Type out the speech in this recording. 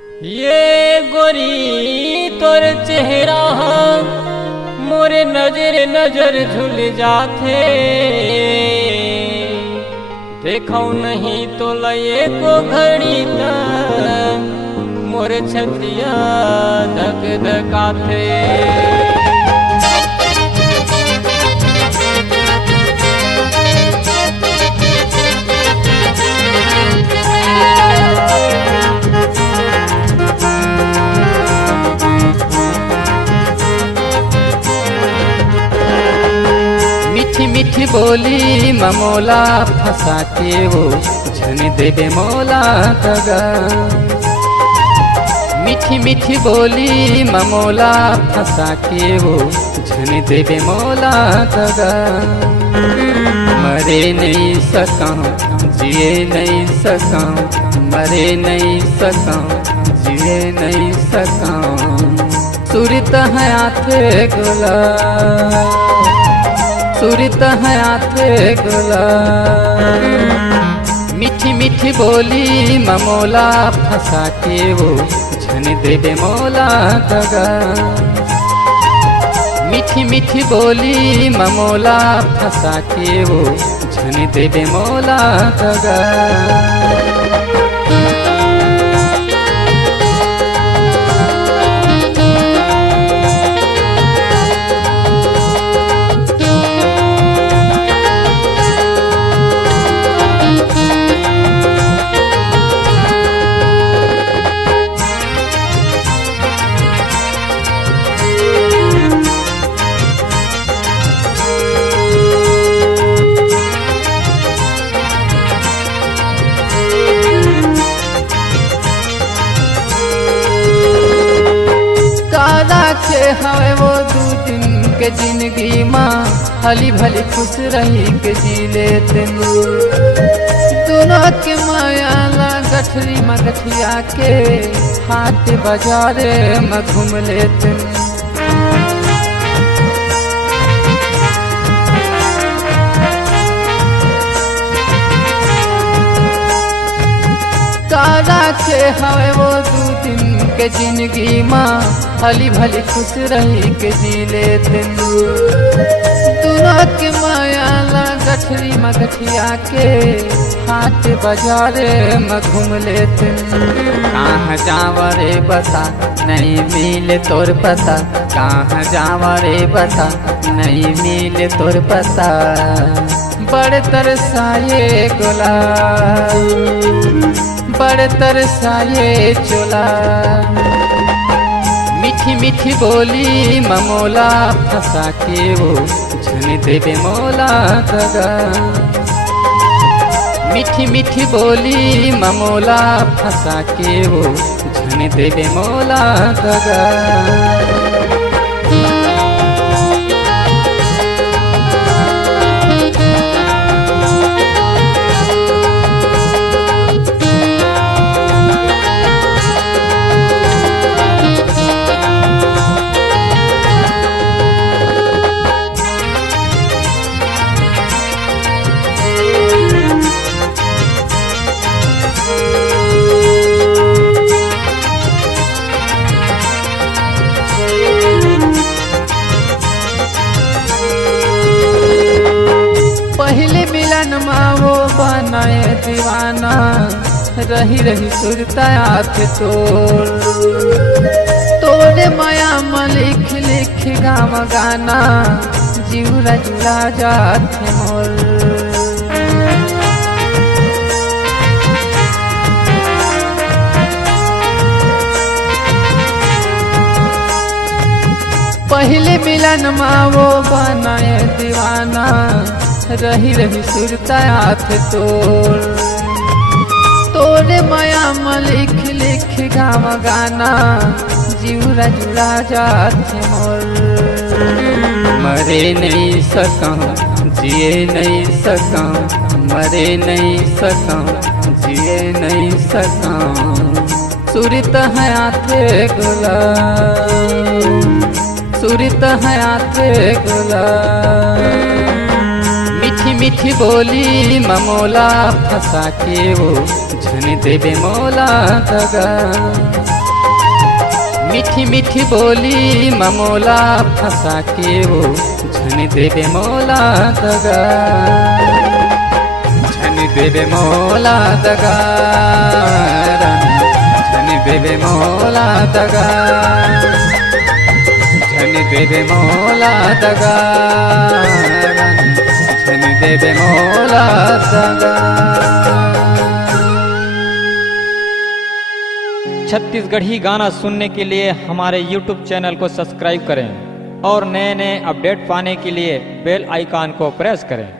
ये गोरी तोर चेहरा मोरे नजर नजर झुल जाते, देखो नहीं तो लये को घड़ी तक मोर छतिया धक धकाते। मीठी मीठी बोली ममोला फंसा के वो झन देवे मोला दगा। मीठी मीठी बोली ममोला फंसा के वो झन देवे मोला दगा। मरे नहीं सका जिए नहीं सका, मरे नहीं सका जिए नहीं सका। सुरत हयात गोला सुरत हयात गोला। मीठी मीठी बोली ममोला फंसा के वो झन देवे मोला दगा। मीठी मीठी बोली ममोला फंसा के वो झन देवे मोला दगा। के हवे वो दू दिन के जिंदगी माँ हली भली खुश रही के जी लेते। दोनों के माया ला गठरी में गठिया के हाथ बाजारे में घूम लेते। काला के हवे वो दू दिन के जिंदगी माँ हली भली खुश रही के जी लेते। दोनों के माया ला गठरी में गठिया के हाथ बाजारे में घूम लेते। कहाँ जावा रे बता नहीं मिले तोर पता, कहाँ जावा रे बता नहीं मिले तोर पता। बड़े तरसाए गोला बड़े तरसाए चोला। मीठी मीठी बोली ममोला फंसा के वो झन देवे मोला दगा। मीठी मीठी बोली ममोला फंसा के वो झन देवे मोला दगा। पहले मिलन माँ वो बनाए दीवाना, रही रही सुरता हाथ तोड़े माया में लिख लिख गाम गाना जीवरा जुड़ा जाते मोर। पहले मिलन माँ वो बनाए दीवाना, रही रही सुरता हाथ तोड़े माया में लिख लिख गाम गाना जीवरा जुड़ा जाते मोर। मरे नहीं सका जिए नहीं सका, मरे नहीं सका जिए नहीं सका। सुरत हयात गोला सुरत हयात गोला। मीठी बोली ममोला फंसा के वो झन देवे मोला दगा। मीठी मीठी बोली ममोला फंसा के वो झन देवे मोला दगा। झन देवे मोला दगा, झन देवे मोला दगा, झन देवे मोला दगा, झन देवे मोला दगा। छत्तीसगढ़ी गाना सुनने के लिए हमारे YouTube चैनल को सब्सक्राइब करें और नए नए अपडेट पाने के लिए बेल आइकन को प्रेस करें।